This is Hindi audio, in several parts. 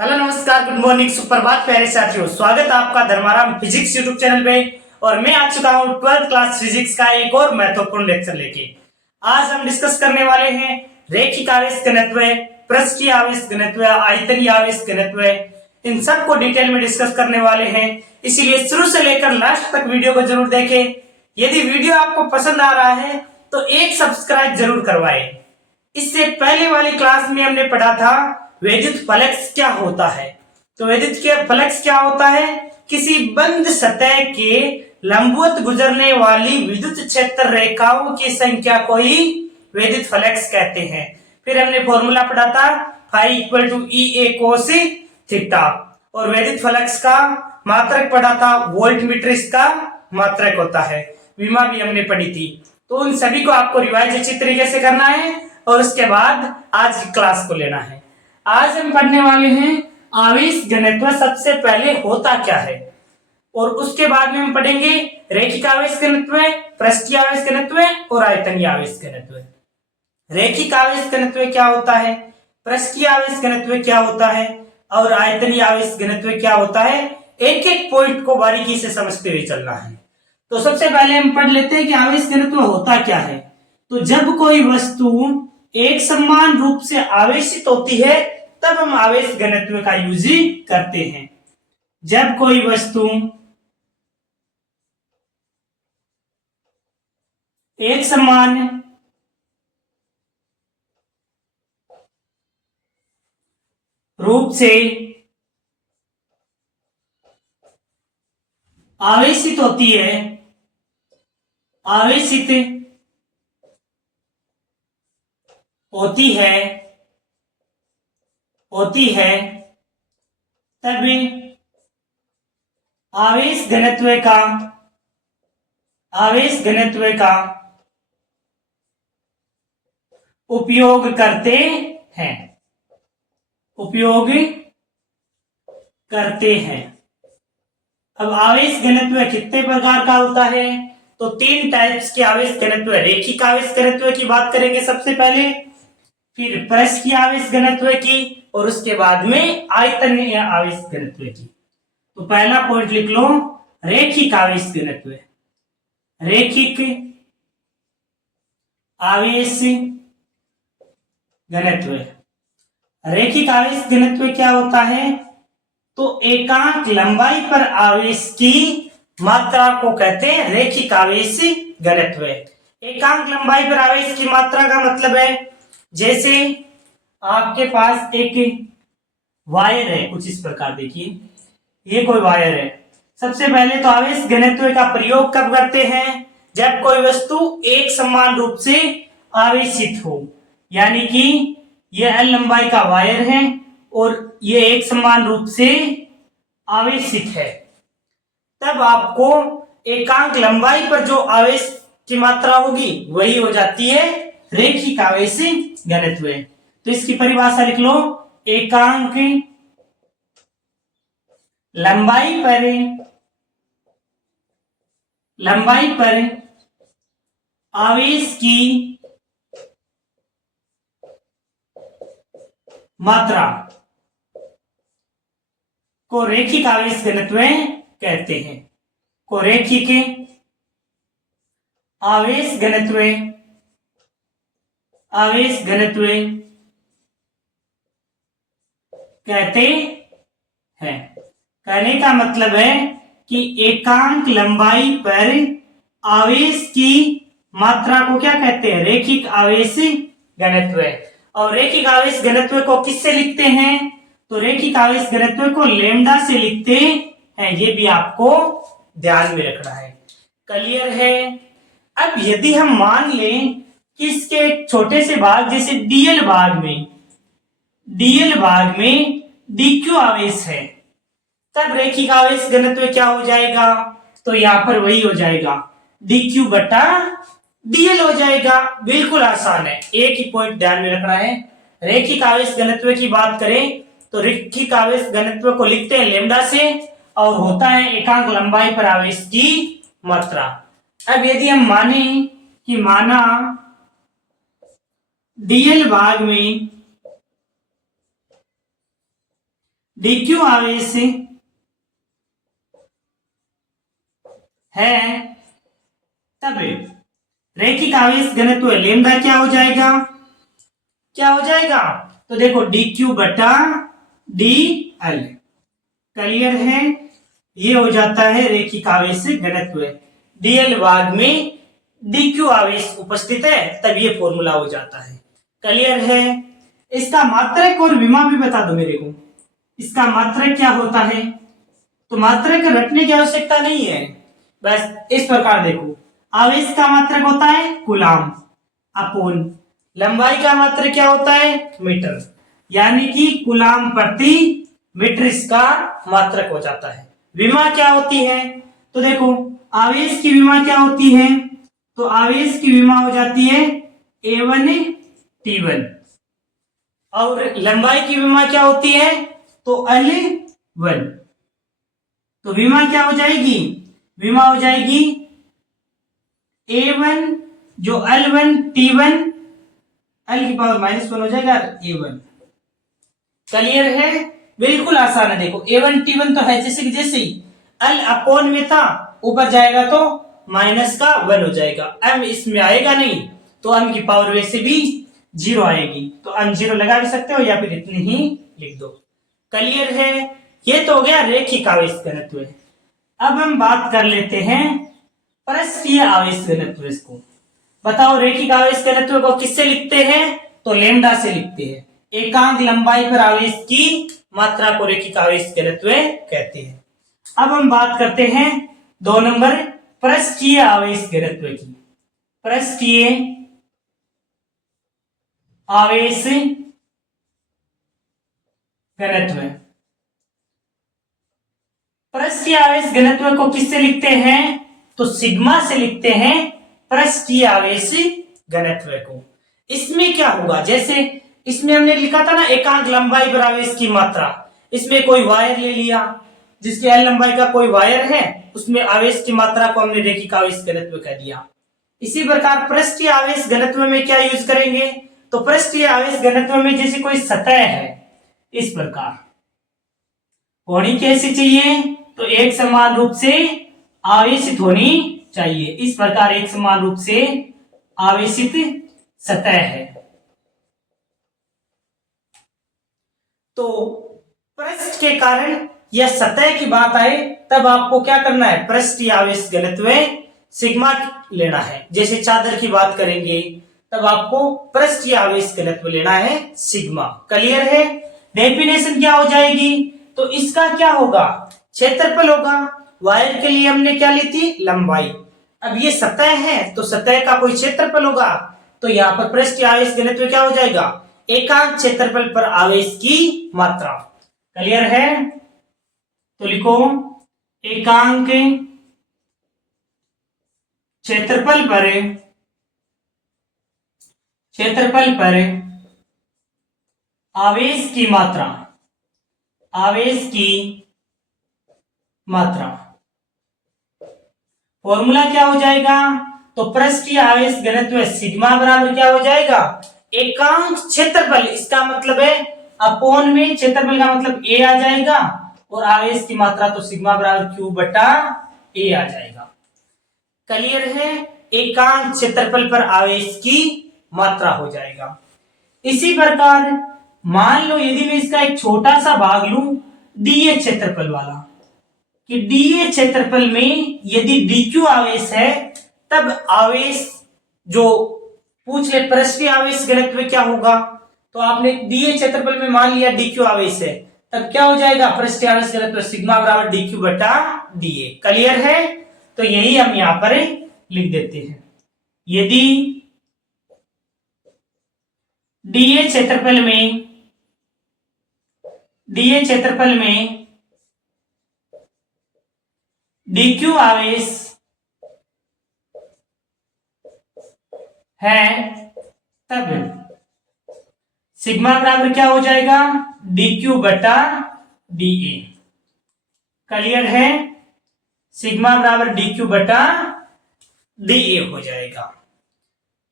हेलो नमस्कार गुड मॉर्निंग सुप्रभात प्यारे साथियों, स्वागत है आपका धर्माराम फिजिक्स यूट्यूब चैनल पे। और मैं आ चुका हूँ 12th क्लास फिजिक्स का एक और महत्वपूर्ण लेक्चर लेके। आज हम डिस्कस करने वाले हैं रैखिक आवेश घनत्व, पृष्ठीय आवेश घनत्व, आयतनीय आवेश घनत्व, इन सब को डिटेल में डिस्कस करने वाले हैं। इसीलिए शुरू से लेकर लास्ट तक वीडियो को जरूर देखें। यदि वीडियो आपको पसंद आ रहा है तो एक सब्सक्राइब जरूर करवाएं। इससे पहले वाली क्लास में हमने पढ़ा था वैद्युत फ्लक्स क्या होता है। तो वैद्युत के फ्लक्स क्या होता है? किसी बंद सतह के लंबवत गुजरने वाली विद्युत क्षेत्र रेखाओं की संख्या को ही वैद्युत फ्लक्स कहते हैं। फिर हमने फॉर्मूला पढ़ा था phi equal to E A cos theta, और वैद्युत फ्लक्स का मात्रक पढ़ा था वोल्ट मीटर इसका मात्रक होता है। विमा भी हमने पढ़ी थी। तो उन सभी को आपको रिवाइज अच्छी तरीके से करना है और उसके बाद आज की क्लास को लेना है। आज हम पढ़ने वाले हैं आवेश घनत्व सबसे पहले होता क्या है, और उसके बाद में हम पढ़ेंगे रैखिक आवेश घनत्व, पृष्ठीय आवेश घनत्व और आयतनीय आवेश घनत्व। रैखिक आवेश घनत्व क्या होता है, पृष्ठीय आवेश घनत्व क्या होता है और आयतनीय आवेश घनत्व क्या होता है, एक एक पॉइंट को बारीकी से समझते हुए चलना है। तो सबसे पहले हम पढ़ लेते हैं कि आवेश घनत्व होता क्या है। तो जब कोई वस्तु एक समान रूप से आवेशित होती है तब हम आवेश घनत्व का यूज करते हैं। जब कोई वस्तु एक समान रूप से आवेशित होती है, आवेशित होती है तब आवेश घनत्व का उपयोग करते हैं। अब आवेश घनत्व कितने प्रकार का होता है? तो तीन टाइप्स के आवेश घनत्व। रैखिक आवेश घनत्व की बात करेंगे सबसे पहले, फिर पृष्ठीय आवेश घनत्व की, और उसके बाद में आयतनीय आवेश घनत्व की। तो पहला पॉइंट लिख लो, रैखिक आवेश घनत्व। रैखिक आवेश घनत्व, रैखिक आवेश घनत्व क्या होता है? तो एकांक लंबाई पर आवेश की मात्रा को कहते हैं रैखिक आवेश घनत्व। एकांक लंबाई पर आवेश की मात्रा का मतलब है, जैसे आपके पास एक वायर है, कुछ इस प्रकार देखिए, ये कोई वायर है। सबसे पहले तो आवेश घनत्व का प्रयोग कब करते हैं? जब कोई वस्तु एक समान रूप से आवेशित हो, यानी कि यह एल लंबाई का वायर है और ये एक समान रूप से आवेशित है, तब आपको एकांक लंबाई पर जो आवेश की मात्रा होगी वही हो जाती है रैखिक आवेश घनत्व। तो इसकी परिभाषा लिख लो, एकांक लंबाई पर आवेश की मात्रा को रैखिक आवेश घनत्व कहते हैं। को रैखिक आवेश घनत्व कहते हैं। कहने का मतलब है कि एकांक लंबाई पर आवेश की मात्रा को क्या कहते हैं? रैखिक आवेश घनत्व। और रैखिक आवेश घनत्व को किससे लिखते हैं? तो रैखिक आवेश घनत्व को लैम्डा से लिखते हैं, ये भी आपको ध्यान में रखना है। क्लियर है? अब यदि हम मान लें कि इसके छोटे से भाग, जैसे डीएल भाग में डीक्यू आवेश है, तब रैखिक आवेश घनत्व क्या हो जाएगा? तो यहां पर वही हो जाएगा, dq बटा dl हो जाएगा। बिल्कुल आसान है, एक ही पॉइंट ध्यान में रखना है। रैखिक आवेश घनत्व की बात करें तो रैखिक आवेश घनत्व को लिखते हैं लैम्डा से, और होता है एकांक लंबाई पर आवेश की मात्रा। अब यदि हम माने कि माना डीएल भाग में डी क्यू आवेश है, तब रैखिक आवेश घनत्व लेमदा क्या हो जाएगा, क्या हो जाएगा? तो देखो डी क्यू बटा डी एल, क्लियर है? ये हो जाता है रैखिक आवेश घनत्व। डीएल भाग में डी क्यू आवेश उपस्थित है, तब ये फॉर्मूला हो जाता है। क्लियर है? इसका मात्रक और विमा भी बता दो मेरे को, इसका मात्रक क्या होता है? तो मात्रक रटने की आवश्यकता नहीं है, बस इस प्रकार देखो, आवेश का मात्रक होता है कूलाम अपोन लंबाई का मात्रक क्या होता है, मीटर, यानी कि कूलाम प्रति मीटर इसका मात्रक हो जाता है। विमा क्या होती है? तो देखो आवेश की विमा क्या होती है? तो आवेश की विमा हो जाती है A1 T1, और लंबाई की विमा क्या होती है? तो L1। तो विमा क्या हो जाएगी? विमा हो जाएगी A1 जो L1 T1, L की पावर -1 हो जाएगा A1। क्लियर है? बिल्कुल आसान है। देखो A1 T1 तो है जैसे कि जैसे ही L अपोन में था, ऊपर जाएगा तो -1 हो जाएगा, m इसमें आएगा नहीं, तो m की पावर वैसे भी 0 आएगी, तो m 0 लगा भी सकते हो या फिर इतनी ही लिख दो। क्लियर है? ये तो हो गया रैखिक आवेश घनत्व। अब हम बात कर लेते हैं पृष्ठीय आवेश घनत्व। इसको बताओ, रैखिक आवेश घनत्व को किससे लिखते हैं? तो लैम्डा से लिखते हैं। एकांक लंबाई पर आवेश की मात्रा को रैखिक आवेश घनत्व कहते हैं। अब हम बात करते हैं 2 नंबर पृष्ठीय आवेश घनत्व की। पृष्ठीय आवेश घनत्व, पृष्ठीय आवेश घनत्व को किससे लिखते हैं? तो सिग्मा से लिखते हैं पृष्ठीय आवेश घनत्व को। इसमें क्या होगा, जैसे इसमें हमने लिखा था ना एकांक लंबाई पर आवेश की मात्रा, इसमें कोई वायर ले लिया जिसकी एल लंबाई का कोई वायर है, उसमें आवेश की मात्रा को हमने रैखिक आवेश घनत्व कह दिया। इसी प्रकार पृष्ठीय आवेश घनत्व में क्या यूज करेंगे? तो पृष्ठीय आवेश घनत्व में जैसे कोई सतह है, इस प्रकार होनी कैसी चाहिए? तो एक समान रूप से आवेशित होनी चाहिए। इस प्रकार एक समान रूप से आवेशित सतह है। तो पृष्ठ के कारण या सतह की बात आए तब आपको क्या करना है? पृष्ठीय आवेश घनत्व सिग्मा लेना है। जैसे चादर की बात करेंगे तब आपको पृष्ठीय आवेश घनत्व लेना है सिग्मा। क्लियर है? डेफिनेशन क्या हो जाएगी? तो इसका क्या होगा? क्षेत्रफल होगा। वायर के लिए हमने क्या ली थी? लंबाई। अब ये सतह है तो सतह का कोई क्षेत्रफल होगा, तो यहाँ पर पृष्ठीय आवेश घनत्व क्या हो जाएगा? एकांक क्षेत्रफल पर आवेश की मात्रा। क्लियर है? तो लिखो एकांक क्षेत्रफल पर आवेश की मात्रा, आवेश की मात्रा। फॉर्मूला क्या हो जाएगा? तो पृष्ठीय आवेश घनत्व सिग्मा बराबर क्या हो जाएगा? एकांक क्षेत्रफल, इसका मतलब है अपोन में क्षेत्रफल का मतलब a आ जाएगा, और आवेश की मात्रा तो सिग्मा बराबर Q बटा a आ जाएगा। क्लियर है? एकांक क्षेत्रफल पर आवेश की मात्रा हो जाएगा। इसी प्रकार मान लो यदि मैं इसका एक छोटा सा भाग लूं डीए क्षेत्रफल वाला, कि डीए क्षेत्रफल में यदि डीक्यू आवेश है, तब आवेश जो पूछ ले पृष्ठीय आवेश घनत्व क्या होगा? तो आपने डीए क्षेत्रफल में मान लिया डीक्यू आवेश है, तब क्या हो जाएगा? पृष्ठीय आवेश घनत्व सिग्मा बराबर डीक्यू बटा डीए। क्लियर है? तो यही हम यहां पर लिख देते हैं। यदि डीए क्षेत्रफल में डीक्यू आवेश है, तब सिग्मा बराबर क्या हो जाएगा? डीक्यू बटा डीए। क्लियर है? सिग्मा बराबर डीक्यू बटा डीए हो जाएगा।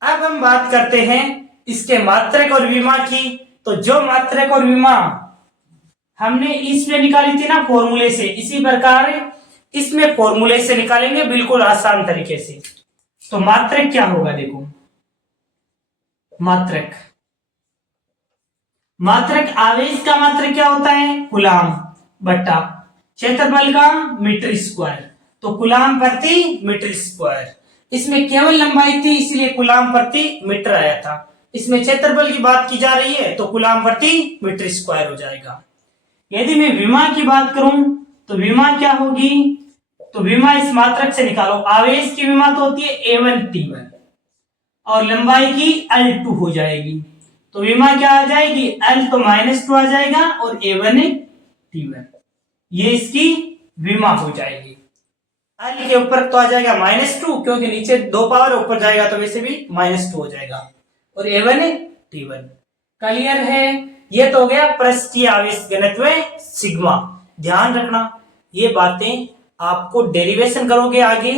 अब हम बात करते हैं इसके मात्रक और विमा की। तो जो मात्रक और विमा हमने इसमें निकाली थी ना फॉर्मूले से, इसी प्रकार इसमें फॉर्मूले से निकालेंगे बिल्कुल आसान तरीके से। तो मात्रक क्या होगा, देखो मात्रक, मात्रक आवेश का मात्रक क्या होता है, कूलाम बट्टा क्षेत्रफल का मीटर स्क्वायर, तो कूलाम प्रति मीटर स्क्वायर। इसमें केवल लंबाई थी इसलिए कूलाम प्रति मीटर आया था, इसमें क्षेत्रफल की बात की जा रही है तो कूलाम प्रति मीटर स्क्वायर हो जाएगा। यदि मैं विमा की बात करूं तो विमा क्या होगी, तो विमा इस मात्रक से निकालो, आवेश की विमा तो होती है A1 T1 और लंबाई की L2 हो जाएगी, तो विमा क्या आ जाएगी, L तो -2 आ जाएगा और A1 T1, ये इसकी विमा हो जाएगी। L के ऊपर तो आ जाएगा -2 क्योंकि नीचे 2 पावर ऊपर जाएगा तो वैसे भी -2 हो जाएगा और A1 T1। क्लियर है, ये तो हो गया पृष्ठीय आवेश घनत्व सिग्मा। ध्यान रखना ये बातें आपको डेरिवेशन करोगे आगे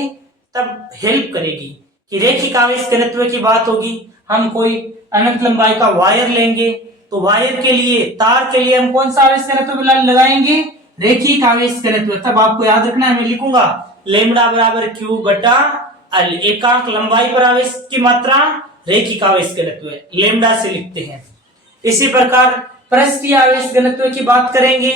तब हेल्प करेगी कि रेखिक आवेश घनत्व की बात होगी, हम कोई अनंत लंबाई का वायर लेंगे तो वायर के लिए, तार के लिए हम कौन सा आवेश घनत्व लगाएंगे, रेखिक आवेश घनत्व। तब आपको याद रखना है, मैं लिखूंगा लेमडा बराबर क्यू बटा एल, एकांक लंबाई पर आवेश की मात्रा रेखिक आवेश घनत्व लेमडा से लिखते हैं। इसी प्रकार पृष्ठीय आवेश घनत्व की बात करेंगे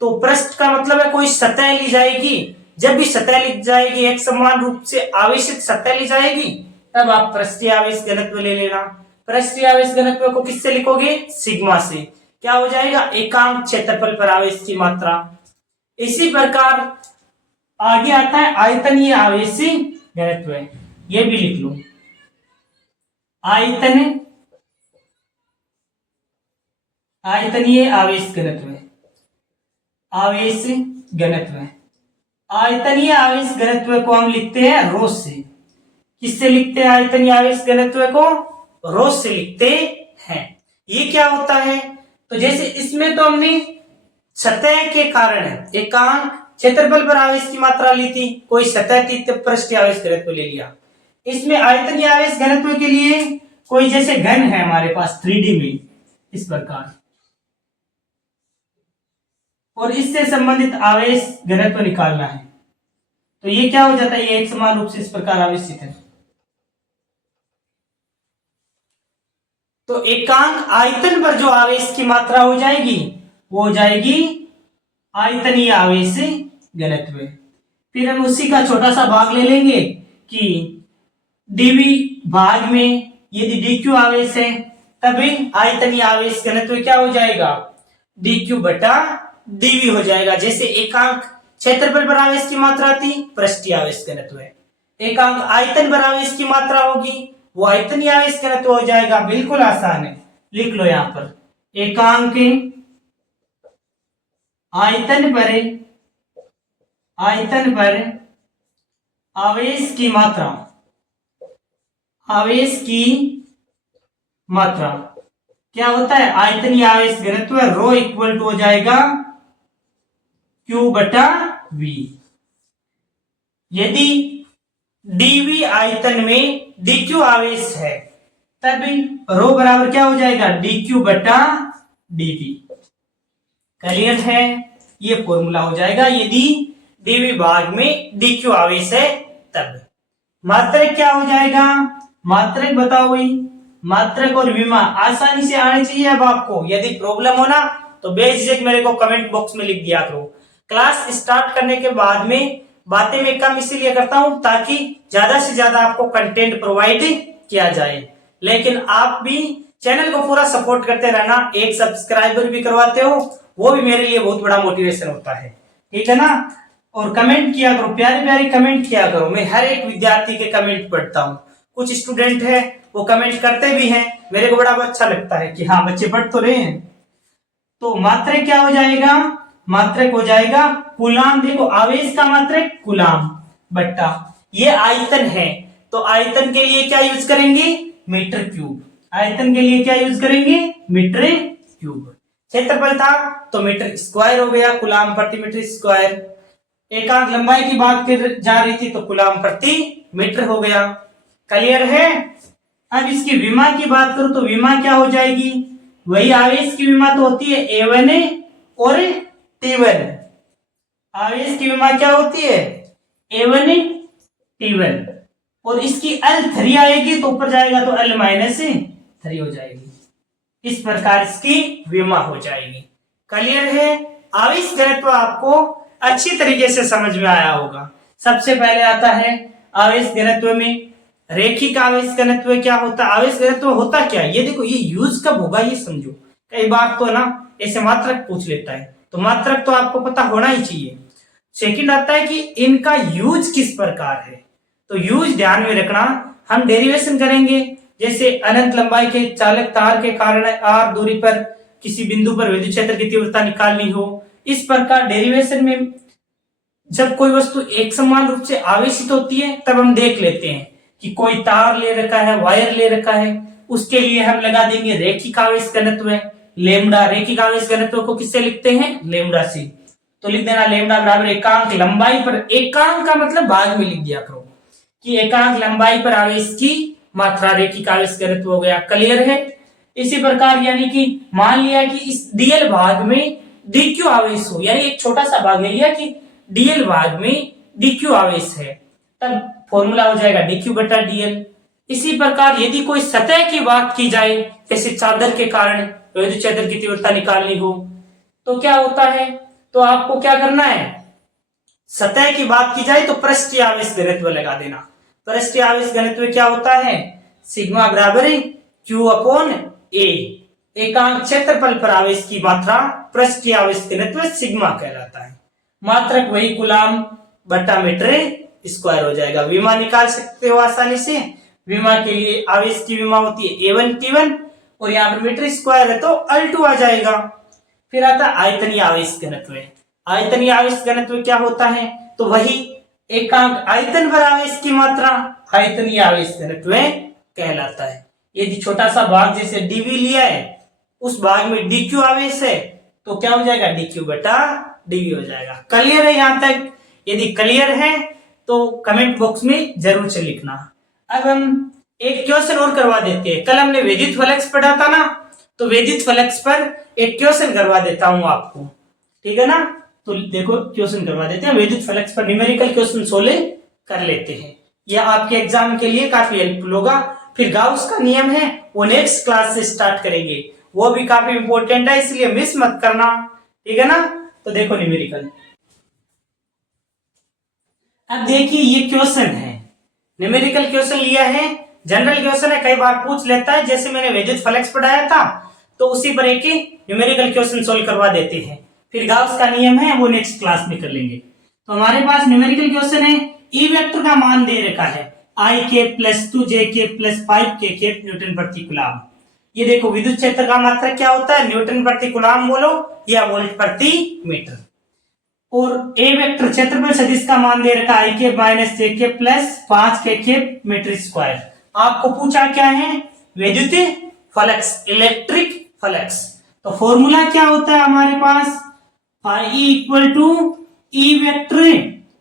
तो पृष्ठ का मतलब है कोई सतह ली जाएगी, जब भी सतह ली जाएगी, एक समान रूप से आवेशित सतह ली जाएगी, तब आप पृष्ठीय आवेश घनत्व ले लेना। पृष्ठीय आवेश घनत्व को किससे लिखोगे, सिग्मा से। क्या हो जाएगा, एकांक क्षेत्रफल पर आवेश की मात्रा। इसी प्रकार आगे आता है आयतनीय आवेश घनत्व, ये भी लिख लो, आयतनीय आवेश घनत्व, आवेश घनत्व, आयतनीय आवेश घनत्व को हम लिखते हैं रो से। किससे लिखते हैं आयतनीय आवेश घनत्व को, रो से लिखते हैं। ये क्या होता है, तो जैसे इसमें तो हमने सतह के कारण एकांक क्षेत्रफल पर आवेश की मात्रा ली थी, कोई सतह थी तो पृष्ठीय आवेश घनत्व ले लिया। इसमें आयतनीय आवेश घनत्व के लिए कोई जैसे घन है हमारे पास 3D में इस प्रकार, और इससे संबंधित आवेश घनत्व निकालना है, तो ये क्या हो जाता है, ये एक समान रूप से इस प्रकार आवेशित है। तो एकांक आयतन पर जो आवेश की मात्रा हो जाएगी वो हो जाएगी आयतनीय आवेश घनत्व। फिर हम उसी का छोटा सा भाग ले लेंगे कि डीवी भाग में यदि dq आवेश है तभी आयतनीय आवेश घनत्व क्या हो जाएगा, dq बटा dv हो जाएगा। जैसे एकांक क्षेत्रफल पर आवेश की मात्रा थी, पृष्ठीय आवेश घनत्व है, एकांक आयतन पर आवेश की मात्रा होगी वो आयतनीय आवेश घनत्व हो जाएगा। बिल्कुल आसान है, लिख लो यहां पर एकांक आयतन पर आवेश की मात्रा, आवेश की मात्रा क्या होता है, आयतनीय आवेश घनत्व रो इक्वल टू हो जाएगा Q बटा V। यदि dV आयतन में dQ आवेश है तब रो बराबर क्या हो जाएगा, dQ बटा dV। क्लियर है, ये फॉर्मूला हो जाएगा यदि dV भाग में dQ आवेश है तब। मात्रक क्या हो जाएगा, मात्रक बताओ भाई, मात्रक और विमा आसानी से आने चाहिए। अब आपको यदि प्रॉब्लम हो ना तो बेझिझक मेरे को कमेंट बॉक्स में लिख दिया करो। क्लास स्टार्ट करने के बाद में बातें मैं कम इसीलिए करता हूं ताकि ज्यादा से ज्यादा आपको कंटेंट प्रोवाइड किया जाए, लेकिन आप भी चैनल को पूरा सपोर्ट करते रहना, एक सब्सक्राइबर भी करवाते हो वो भी मेरे लिए बहुत बड़ा मोटिवेशन होता है, ठीक है ना। और कमेंट किया करो, प्यारे प्यारे कमेंट किया करो, मैं हर एक विद्यार्थी के कमेंट पढ़ता हूँ। कुछ स्टूडेंट है वो कमेंट करते भी हैं, मेरे को बड़ा अच्छा लगता है कि हाँ बच्चे पढ़ तो रहे हैं। तो मात्रक क्या हो जाएगा, मात्रक हो जाएगा कूलाम। देखो आवेश का मात्रक कूलाम बट्टा ये आयतन है, तो आयतन के लिए क्या यूज करेंगे, मीटर क्यूब। आयतन के लिए क्या यूज करेंगे, मीटर क्यूब। क्षेत्रफल था तो मीटर स्क्वायर हो गया, कूलाम प्रति मीटर स्क्वायर। एकांक लंबाई की बात कर जा रही थी तो कूलाम प्रति मीटर हो गया। क्लियर है। अब इसकी विमा की बात करूं तो विमा क्या हो जाएगी, वही आवेश की विमा तो होती है A1 और T1। आवेश की विमा क्या होती है? A1 T1। और इसकी L3 आएगी तो ऊपर जाएगा तो L-3 हो जाएगी। इस प्रकार इसकी विमा हो जाएगी। क्लियर है? आवेश घनत्व आपको अच्छी तरीके से समझ में आया होगा। सबसे पहले आता है आवेश घनत्व में रेखिक आवेश घनत्व क्या होता है? आवेश घनत्व होता क्या है ये देखो, ये यूज कब होगा ये समझो। कई बार तो ना ऐसे मात्रक पूछ लेता है, तो मात्रक तो आपको पता होना ही चाहिए। सेकंड आता है कि इनका यूज किस प्रकार है, तो यूज ध्यान में रखना। हम डेरिवेशन करेंगे, जैसे अनंत लंबाई के चालक तार के कारण r दूरी पर किसी बिंदु पर विद्युत क्षेत्र की तीव्रता निकालनी हो, इस प्रकार डेरिवेशन में जब कोई वस्तु एक समान रूप से आवेशित होती है तब हम देख लेते हैं कि कोई तार ले रखा है, वायर ले रखा है, उसके लिए हम लगा देंगे रेखिक आवेश घनत्व लेमडा। रेखिक आवेश घनत्व को किससे लिखते हैं? लेमडा से। तो लिख देना लेमडा बराबर एकांक लंबाई पर, एकांक का मतलब भाग में लिख दिया करो कि एकांक लंबाई पर आवेश की मात्रा रेखिक आवेश घनत्व हो गया। क्लियर है? इसी प्रकार यानी कि मान लिया कि इस डीएल भाग में डीक्यू आवेश हो, यानी एक छोटा सा भाग ले लिया कि डीएल भाग में डीक्यू आवेश है, तब फॉर्मूला हो जाएगा डीक्यू बटा डीएल। इसी प्रकार यदि कोई सतह की बात की जाए, जैसे चादर के कारण विद्युत क्षेत्र की तीव्रता निकालनी हो, तो क्या होता है? तो आपको क्या करना है? सतह की बात की जाए तो पृष्ठीय आवेश घनत्व लगा देना। पृष्ठीय आवेश घनत्व क्या होता है? सिग्मा बराबर क्यू अपॉन ए। एकांक क्षेत्रफल पर आवेश की मात्रा पृष्ठीय आवेश घनत्व सिग्मा कहलाता है। मात्रक वही कूलाम बटा मीटर स्क्वायर हो जाएगा। विमा निकाल सकते हो आसानी से। विमा के लिए आवेश की विमा होती है A1 T1 और यहाँ पर मीटर स्क्वायर है तो L2 आ जाएगा। फिर आता है आयतनीय आवेश घनत्व। आयतनीय आवेश घनत्व क्या होता है? तो वही एकांक आयतन पर आवेश की मात्रा आयतनीय आवेश घनत्व कहलाता है। यदि छोटा सा भाग जैसे डीवी लिया है, उस भाग में डीक्यू आवेश है, तो क्या हो जाएगा? डीक्यू बटा डीवी हो जाएगा। क्लियर है यहां तक? यदि क्लियर है तो कमेंट बॉक्स में जरूर से लिखना। अब हम एक क्वेश्चन और करवा देते हैं। कल हमने विद्युत फ्लक्स पढ़ा था ना, तो विद्युत फ्लक्स पर एक क्वेश्चन करवा देता हूं आपको, ठीक है ना? तो देखो क्वेश्चन करवा देते हैं, विद्युत फ्लक्स पर न्यूमेरिकल क्वेश्चन 16 कर लेते हैं। यह आपके एग्जाम के लिए काफी हेल्पफुल होगा। फिर गाउस का नियम है वो नेक्स्ट क्लास से स्टार्ट करेंगे, वो भी काफी इंपॉर्टेंट है, इसलिए मिस मत करना, ठीक है ना? तो देखो न्यूमेरिकल। अब देखिए ये क्वेश्चन है, न्यूमेरिकल क्वेश्चन लिया है, जनरल क्वेश्चन है, कई बार पूछ लेता है। जैसे मैंने विद्युत फ्लक्स पढ़ाया था तो उसी पर एक न्यूमेरिकल क्वेश्चन सोल्व करवा देते हैं। फिर गाउस का नियम है वो नेक्स्ट क्लास में कर लेंगे। तो हमारे पास न्यूमेरिकल क्वेश्चन है, ई वेक्टर का मान दे रखा है आई के प्लस 2 जे के प्लस 5 के न्यूटन प्रति कूलम। ये देखो विद्युत क्षेत्र का मात्रक क्या होता है? न्यूटन प्रति कूलम बोलो या वोल्ट प्रति मीटर। और ए वेक्टर क्षेत्रफल सदिश का मान दे रखा आई के माइनस जे के प्लस 5 के मीटर स्क्वायर। आपको पूछा क्या है? विद्युत फ्लक्स, इलेक्ट्रिक फ्लक्स। तो फॉर्मूला क्या होता है हमारे पास? I equal to E vector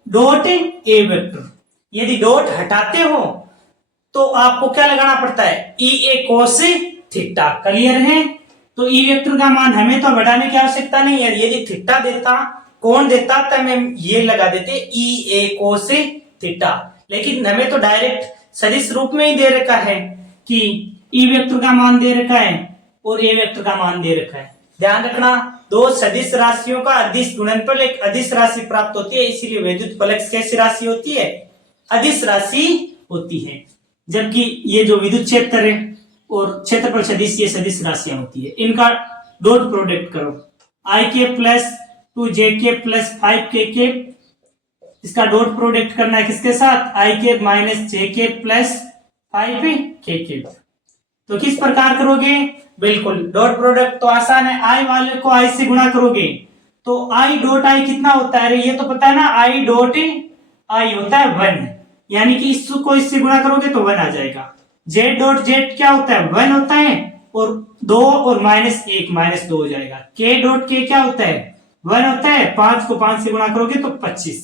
dot A vector. यदि डॉट हटाते हो तो आपको क्या लगाना पड़ता है? ई ए कोस थीटा। क्लियर है? तो ई वेक्टर का मान हमें तो बढ़ाने की आवश्यकता नहीं है। यदि थीटा देता, कौन देता, तब हम ये लगा देते ई ए कोस थीटा। लेकिन हमें तो डायरेक्ट सदिश रूप में ही दे रखा है कि ई वेक्टर का मान दे रखा है और ए वेक्टर का मान दे रखा है। ध्यान रखना, दो सदिश राशियों का अदिश गुणनफल एक अदिश राशि प्राप्त होती है, इसीलिए विद्युत फ्लक्स कैसी राशि होती है? अदिश राशि होती है। जबकि ये जो विद्युत क्षेत्र है और क्षेत्रफल सदिश, ये सदिश राशियां होती है। इनका डॉट प्रोडक्ट करो, आई के प्लस 2 जे के प्लस 5 के, इसका डॉट प्रोडक्ट करना है किसके साथ? आई के माइनस जे के प्लस 5 के। तो किस प्रकार करोगे? बिल्कुल डॉट प्रोडक्ट तो आसान है, आई वाले को आई से गुणा करोगे तो आई डॉट आई कितना होता है? अरे ये तो पता है ना, आई डॉट आई होता है 1, यानी कि इसको इससे गुणा करोगे तो 1 आ जाएगा। जेड डॉट जेड क्या होता है? 1 होता है और 2 और माइनस 1 माइनस 2 हो जाएगा। के डॉट के क्या होता है? 1 होता है। 5 को 5 से गुणा करोगे तो 25,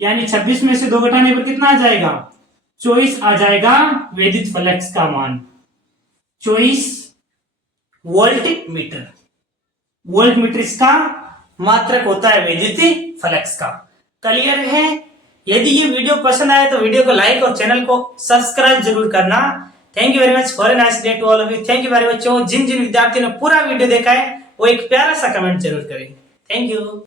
यानी 26 में से 2 घटाने पर कितना आ जाएगा? 24 आ जाएगा विद्युत फ्लक्स का मान। 24 वोल्ट मीटर। वोल्ट मीटर इसका मात्रक होता है वैद्युति फ्लक्स का। क्लियर है? यदि ये वीडियो पसंद आए तो वीडियो को लाइक और चैनल को सब्सक्राइब जरूर करना। Thank you very much for a nice day to all of you. Thank you very much. जिन जिन विद्यार्थियों ने पूरा वीडियो देखा है वो एक प्यारा सा कमेंट जरूर करें। Thank you.